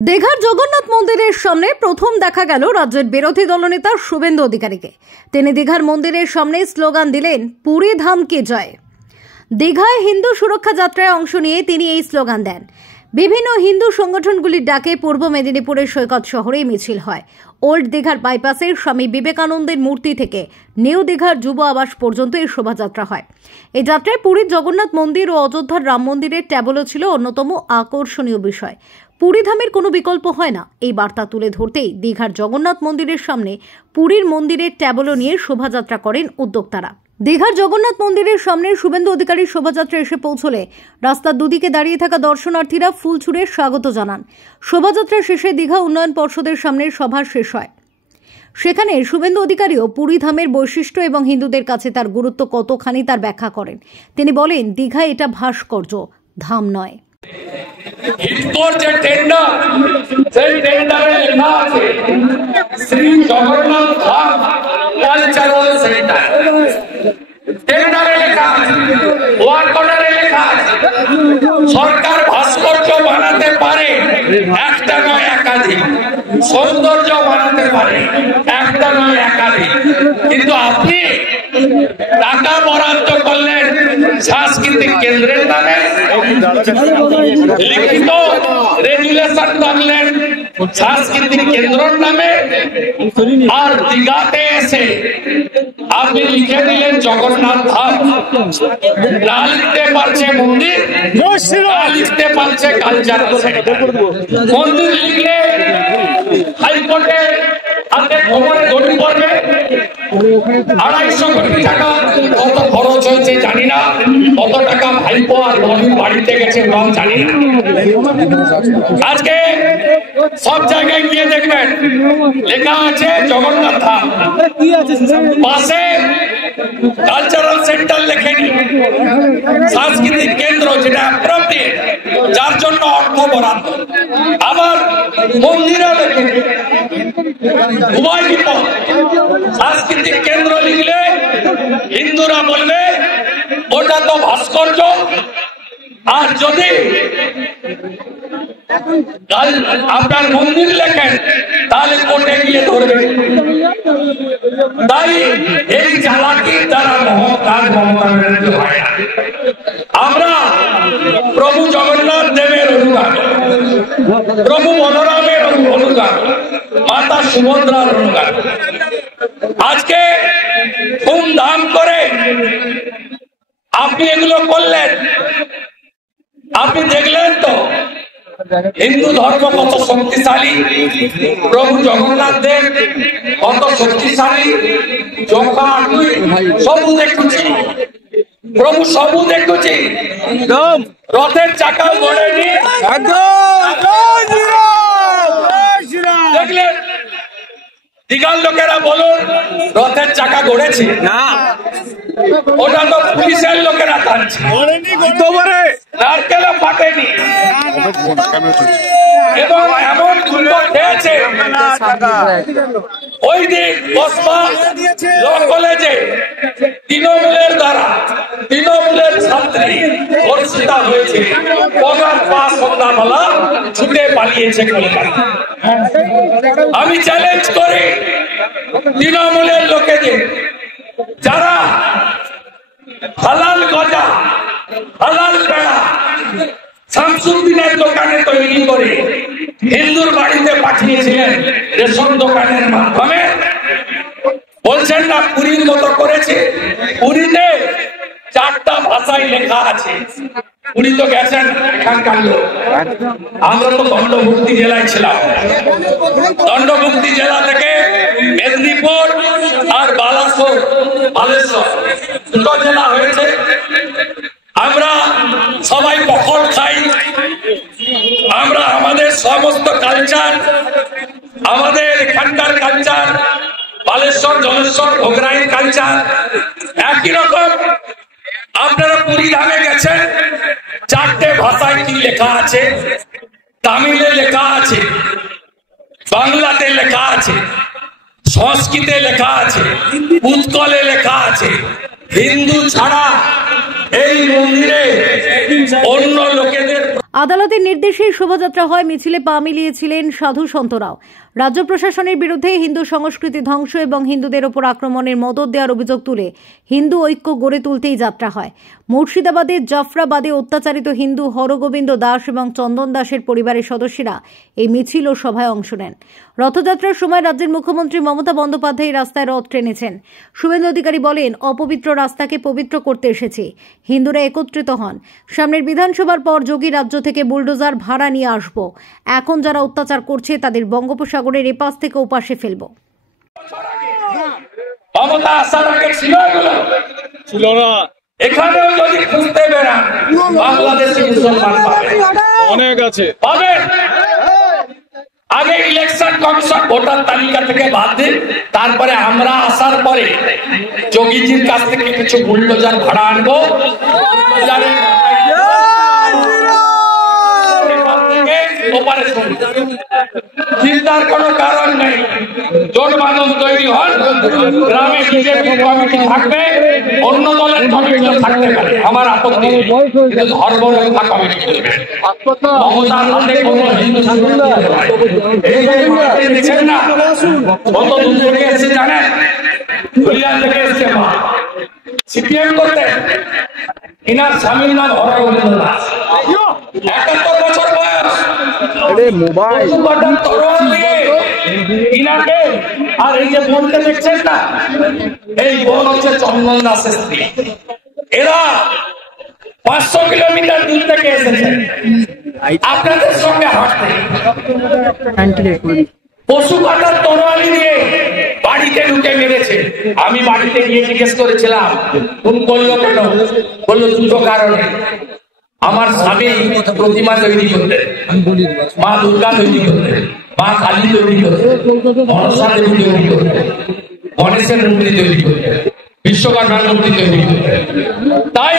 দীঘার জগন্নাথ মন্দিরের সামনে প্রথম দেখা গেল রাজ্যের বিরোধী দলনেতা শুভেন্দু অধিকারীকে। তিনি দীঘার মন্দিরের সামনে স্লোগান দিলেন, পুরী ধামকে জয়। দীঘায় হিন্দু সুরক্ষা যাত্রায় অংশ নিয়ে তিনি এই স্লোগান দেন। বিভিন্ন হিন্দু সংগঠনগুলির ডাকে পূর্ব মেদিনীপুরের সৈকত শহরে মিছিল হয়। ওল্ড দীঘার বাইপাসের স্বামী বিবেকানন্দের মূর্তি থেকে নিউ দীঘার যুব আবাস পর্যন্ত এই শোভাযাত্রা হয়। এই যাত্রায় পুরীর জগন্নাথ মন্দির ও অযোধ্যার রাম মন্দিরের ট্যাবলো ছিল অন্যতম আকর্ষণীয় বিষয়। পুরী ধামের কোনো বিকল্প হয় না, এই বার্তা তুলে ধরতেই দীঘার জগন্নাথ মন্দিরের সামনে পুরীর মন্দিরের ট্যাবলো নিয়ে শোভাযাত্রা করেন উদ্যোক্তারা। দীঘার জগন্নাথ মন্দিরের সামনে শুভেন্দু অধিকারীর শোভাযাত্রা এসে পৌঁছলে রাস্তার দুদিকে দাঁড়িয়ে থাকা দর্শনার্থীরা ফুল ছুঁড়ে স্বাগত জানান। শোভাযাত্রা শেষে দীঘা উন্নয়ন পর্ষদের সামনে সভা শেষ হয়। সেখানে শুভেন্দু অধিকারীও পুরী ধামের বৈশিষ্ট্য এবং হিন্দুদের কাছে তার গুরুত্ব কতখানি তার ব্যাখ্যা করেন। তিনি বলেন, দীঘা এটা ভাস্কর্য, ধাম নয়। শ্রী জগন্নাথ ধাম কালচারাল সেন্টার টেন্ডারে লেখা আছে, ওয়ার্ক অর্ডারে লেখা আছে, সরকার ভাস্কর্য বানাতে পারে, একটা নয় একাধিক, সৌন্দর্য বানাতে পারে, একটা নয় একাধিক। কিন্তু আপনি টাকা বরাদ্দ করলেন সাংস্কৃতিক কেন্দ্রের নামে, লিখিত রেগুলেশন করলেন সাংস্কৃতিক কেন্দ্রের নামে, আর দীঘাতে এসে আপনি লিখে দিলেন জগন্নাথ ধাম। না লিখতে পারছে মন্দির, না লিখতে পারছে কালচারাল সেন্টার। মন্দির লিখলে হাইকোর্টে আপনার খবরে দড়ি পড়বে, 250 কোটি টাকা কত খরচ হয়েছে জানি না, কত টাকা ভাইপো আর মন্দির বাড়িতে গেছে জানি না। আজকে সব জায়গায় গিয়ে দেখবেন লেখা আছে জগন্নাথ ধাম, পাশে কালচারাল সেন্টার লেখেনি, সাংস্কৃতিক কেন্দ্র যেটা অ্যাপ্রোপ্রিয়েট, যার জন্য অর্থ বরাদ্দ, আবার মন্দিরে লেখেনি। উভয় বিপদ। সাংস্কৃতিক কেন্দ্র লিখলে হিন্দুরা বলবে ওটা তো ভাস্কর্য, আর যদি আপনার মন্দির লেখেন তাহলে কোর্টে গিয়ে ধরবে। তাই এই চালাকির দ্বারা আমরা প্রভু জগন্নাথ দেবের অনুগামী, প্রভু বলরামের অনুগামী, মাতা সুভদ্রার অনুগামী। আজকে ধুমধাম করে আপনি এগুলো করলেন, আপনি দেখলেন তো হিন্দু ধর্ম কত শক্তিশালী, প্রভু জগন্নাথ দেব কত শক্তিশালী, সবু দেখুছি, প্রভু সবু দেখুছি, রথের চাকা গড়েনি, দেখলেন দীঘার লোকেরা বলুন রথের চাকা গড়েছে না, ওটা তো পুলিশের লোকেরা টানছে, নারকেলও ফাটেনি। এবং এমন গুলো খেয়েছে, ওই দিন কসবা ল কলেজে তৃণমূলের দ্বারা তৃণমূলের ছাত্রী ধর্ষিতা হয়েছে, পগার পা সন্ধ্যাবেলা ছুটে পালিয়েছে কলকাতা। আমি চ্যালেঞ্জ করি তৃণমূলের লোকেদের, যারা হালাল গজা, হালাল পেড়া শামসুদ্দিনের দোকানে তৈরি করে হিন্দুর বাড়িতে পাঠিয়েছিলেন রেশন দোকানের মাধ্যমে, বলছেন না পুরীর মতো করেছে। পুরীতে 4টা ভাষায় লেখা আছে, উনি তো গেছেন এখানকার লোক, আমরা তো দণ্ডভুক্তি জেলায় ছিলাম, দণ্ডভুক্তি জেলা থেকে মেদিনীপুর আর বালেশ্বর 2 জেলা হয়েছে। আমরা সবাই বখল খাই, আমরা আমাদের সমস্ত কালচার, আমাদের এখানকার কালচার, বালেশ্বর জলেশ্বর ভোগরাই কালচার একই রকম। আপনারা পুরী ধামে গেছেন, 4টে ভাষায় কি লেখা আছে, তামিলে লেখা আছে, বাংলাতে লেখা আছে, সংস্কৃতে লেখা আছে, উৎকলে লেখা আছে। হিন্দু ছাড়া এই মন্দিরে অন্য লোকেদের আদালতের নির্দেশে শোভাযাত্রা হয়, মিছিলে পা মিলিয়েছিলেন সাধু সন্তরাও। রাজ্য প্রশাসনের বিরুদ্ধে হিন্দু সংস্কৃতি ধ্বংস এবং হিন্দুদের ওপর আক্রমণের মদত দেওয়ার অভিযোগ তুলে হিন্দু ঐক্য গড়ে তুলতেই যাত্রা হয়। মুর্শিদাবাদের জাফরাবাদে অত্যাচারিত হিন্দু হরগোবিন্দ দাস এবং চন্দন দাসের পরিবারের সদস্যরা এই মিছিল ও সভায় অংশ নেন। রথযাত্রার সময় রাজ্যের মুখ্যমন্ত্রী মমতা বন্দ্যোপাধ্যায় রাস্তায় রথ টেনেছেন। শুভেন্দু অধিকারী বলেন, অপবিত্র রাস্তাকে পবিত্র করতে এসেছি, হিন্দুরা একত্রিত হন। সামনের বিধানসভার পর যোগী রাজ্য থেকে বুলডোজার ভাড়া নিয়ে আসব। এখন যারা অত্যাচার করছে তাদের বঙ্গোপসাগরের এপাশ থেকে ওপাশে ফেলব। ক্ষমতা আসার আগে ছিল না। এখানেও যদি খুঁজতে বেরান বাংলাদেশে মুসলমান অনেক আছে, পাবেন। আগে ইলেকশন কমিশন ভোটার তালিকা থেকে বাদ দিন, তারপরে আমরা আসার পরে যোগীজির কাছ থেকে কিছু বুলডোজার ভাড়া আনবো। চিন্তার কোনো কারণ নেই। জোট বাঁধন তৈরি হন, গ্রামে বিজেপি কমিটি থাকবে, অন্য দলের কমিটিও থাকতে পারে, আমার আপত্তি নেই। কিন্তু ধর্মরক্ষা কমিটি করবে। মমতার হাতে কোনো হিন্দু দেখছেন না কত দূর থেকে এসে জানেন, হরিয়ান থেকে এসছে মা সিপিএম করতে। ইনার স্বামীর নাম হরগোবিন্দ দাস, 71 বছর বয়স। আর এই যে বোনকে দেখছেন না, এই বোন হচ্ছে চন্দন দাসের স্ত্রী। এরা 500 কিলোমিটার দূর থেকে এসেছে আপনাদের সঙ্গে হাঁটতে। পশু কাটার তরোয়ালি দিয়ে বাড়িতে ঢুকে মেরেছে। আমি বাড়িতে গিয়ে জিজ্ঞেস করেছিলাম কোন করলো কেন, বললো দুটো কারণে। আমার স্বামী প্রতিমা তৈরি করতেন, মা দুর্গা তৈরি করতেন, মা কালী তৈরি করতেন, মনসা দেবী তৈরি করতেন, গণেশের মূর্তি তৈরি করতেন, বিশ্বকর্মার মূর্তি তৈরি করতেন। তাই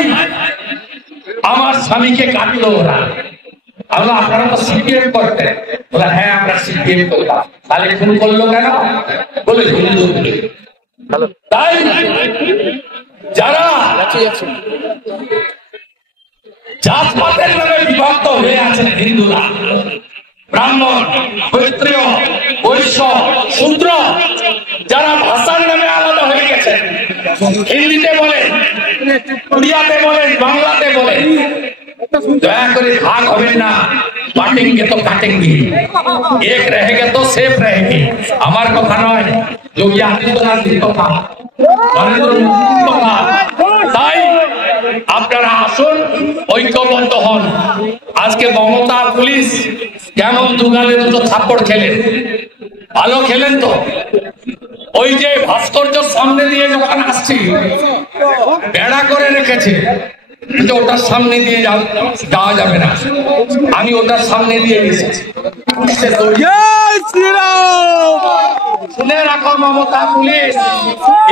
আমার স্বামীকে কাটলো ওরা। আমরা আপনারা তো সিপিএম করতেন, বলে হ্যাঁ আমরা সিপিএম করতাম। তাহলে খুন করলো কেন, বলে তাই যারা জাতপাতের নামে বিভক্ত হয়ে আছেন হিন্দুরা, ব্রাহ্মণ, ক্ষত্রিয়, বৈশ্য, শূদ্র, যারা ভাষার নামে আলাদা হয়ে গেছে, হিন্দিতে বলেন, উড়িয়াতে বলেন, বাংলাতে বলেন, দয়া করে ভাগ হবেন না। বাটেंगे तो काटेंगे, एक रहेगा तो सेफ रहेंगे। আমার কথা নয়, যোগী আদিত্যনাথের কথা, নরেন্দ্র মোদীর কথা। তাই আপনারা আসুন, ঐক্যবদ্ধ হন। আজকে মমতা পুলিশ কেমন দুগালে দুটো থাপ্পড় খেলেন, ভালো খেলেন তো। ওই যে ভাস্কর্য সামনে দিয়ে যখন আসছি বেড়া করে রেখেছে, ওটার সামনে দিয়ে যাওয়া যাবে না, আমি ওটার সামনে দিয়ে এসেছি। শুনে রাখো মমতা পুলিশ,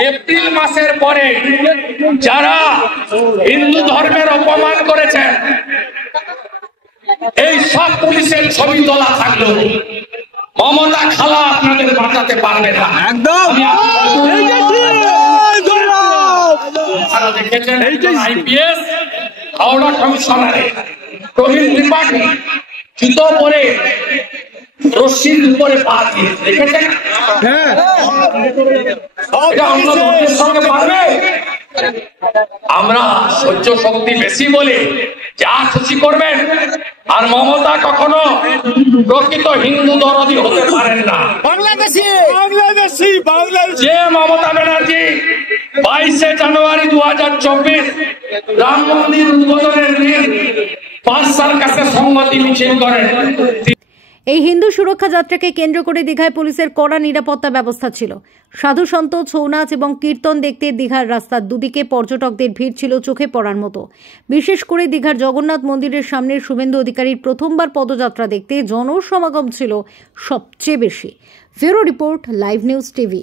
এপ্রিল মাসের পরে যারা হিন্দু ধর্মের অপমান করেছেন, এই সব পুলিশের ছবি তোলা থাকলো, মমতা খালা আপনাদের বাঁচাতে পারবে না। একদম দেখেছেন আইপিএস হাওড়া কমিশনারে প্রবীণ ত্রিপাঠী জুতো পরে রশ্মির উপরে পা দিয়ে দেখেছেন, এটা অন্য ধর্মের সঙ্গে পারবে? আমরা সহ্য শক্তি বেশি বলে যা খুশি করবেন। আর মমতা কখনো প্রকৃত হিন্দু দরদি হতে পারেন না। যে মমতা ব্যানার্জি 22 জানুয়ারি 2024 রাম মন্দির উদ্বোধনের দিন 5 সার্কাসের সংহতি মিছিল করেন। এই হিন্দু সুরক্ষা যাত্রাকে কেন্দ্র করে দীঘায় পুলিশের কড়া নিরাপত্তা ব্যবস্থা ছিল। সাধু সন্ত, ছৌ নাচ এবং কীর্তন দেখতে দীঘার রাস্তার দুদিকে পর্যটকদের ভিড় ছিল চোখে পড়ার মতো। বিশেষ করে দীঘার জগন্নাথ মন্দিরের সামনে শুভেন্দু অধিকারীর প্রথমবার পদযাত্রা দেখতে জনসমাগম ছিল সবচেয়ে বেশি। Bureau report, live news TV.